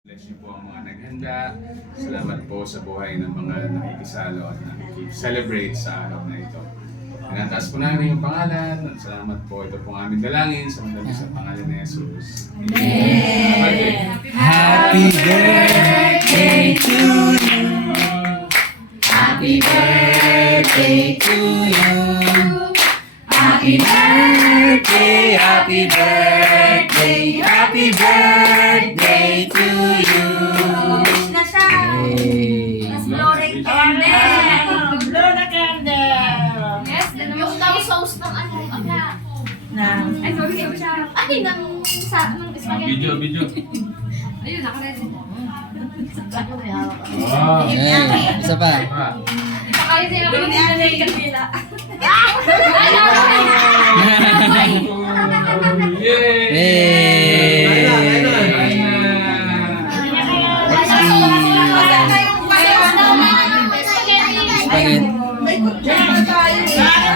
Bless niyo po ang mga naghanda. Salamat po sa buhay ng mga nakikisalo at nakikicelebrate sa araw na ito. Tinataas po namin yung pangalan. Salamat po. Ito po ang aming dalangin sa pangalan ni Jesus. Amen. Happy birthday to you. Happy birthday to you. Happy birthday, happy birthday, happy birthday to you. Wish na siya. Mas glory candle. Blow the candle! Yes, yung daw sauce ng ano, aga. Ay, sorry, siya. Ay, ng spaghetti. Video. Ayun, nakaready. Wow. Isa pa. Kaya sila ko ni Ate Camila. Yay! Spaghetti. Diyan na tayo!